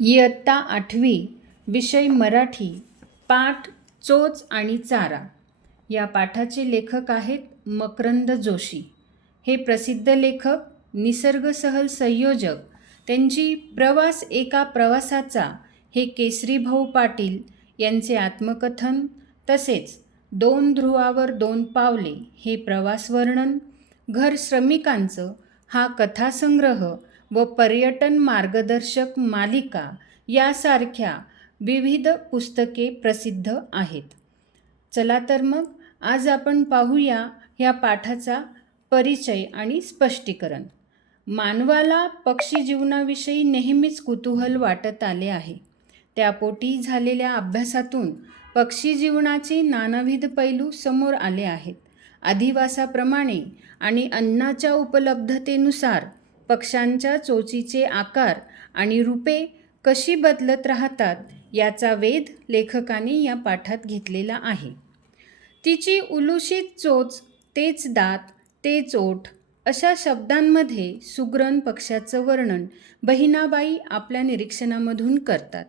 इयत्ता आठवी विषय मराठी पाठ चोच आणि चारा. या पाठाचे लेखक आहेत मकरंद जोशी. हे प्रसिद्ध लेखक निसर्ग सहल संयोजक त्यांची प्रवास एका प्रवासाचा हे केसरीभाऊ पाटील यांचे आत्मकथन तसेच दोन ध्रुवावर दोन पावले हे प्रवास वर्णन घर श्रमिकांचं हा कथासंग्रह व पर्यटन मार्गदर्शक मालिका यासारख्या विविध पुस्तके प्रसिद्ध आहेत. चला तर मग आज आपण पाहूया ह्या पाठाचा परिचय आणि स्पष्टीकरण. मानवाला पक्षी जीवनाविषयी नेहमीच कुतूहल वाटत आले आहे. त्यापोटी झालेल्या अभ्यासातून पक्षी जीवनाचे नानाविध पैलू समोर आले आहेत. अधिवासाप्रमाणे आणि अन्नाच्या उपलब्धतेनुसार पक्ष्यांच्या चोचीचे आकार आणि रूपे कशी बदलत राहतात याचा वेध लेखकाने या पाठात घेतलेला आहे. तिची उलुशीत चोच तेच दात तेच ओठ अशा शब्दांमध्ये सुग्रण पक्षाचं वर्णन बहिणाबाई आपल्या निरीक्षणामधून करतात.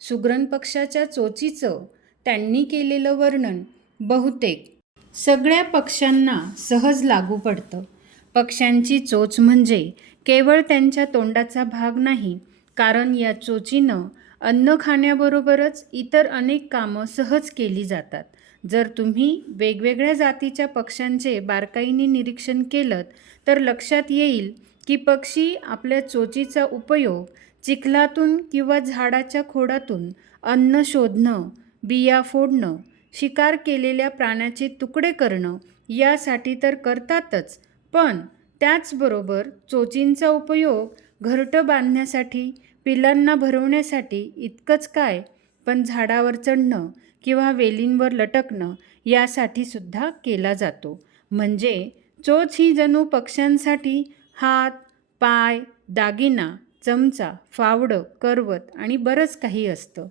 सुग्रण पक्षाच्या चोचीचं त्यांनी केलेलं वर्णन बहुतेक सगळ्या पक्ष्यांना सहज लागू पडतं. पक्ष्यांची चोच म्हणजे केवळ त्यांच्या तोंडाचा भाग नाही कारण या चोचीनं अन्न खाण्याबरोबरच इतर अनेक कामं सहज केली जातात. जर तुम्ही वेगवेगळ्या जातीच्या पक्ष्यांचे बारकाईने निरीक्षण केलं तर लक्षात येईल की पक्षी आपल्या चोचीचा उपयोग चिखलातून किंवा झाडाच्या खोडातून अन्न शोधणं बिया फोडणं शिकार केलेल्या प्राण्याचे तुकडे करणं यासाठी तर करतातच पण त्याचबरोबर चोचींचा उपयोग घरटं बांधण्यासाठी पिलांना भरवण्यासाठी इतकंच काय? पण झाडावर चढणं किंवा वेलींवर लटकणं यासाठी सुद्धा केला जातो. म्हणजे चोच ही जणू पक्ष्यांसाठी हात पाय दागिना चमचा फावडं करवत आणि बरंच काही असतं.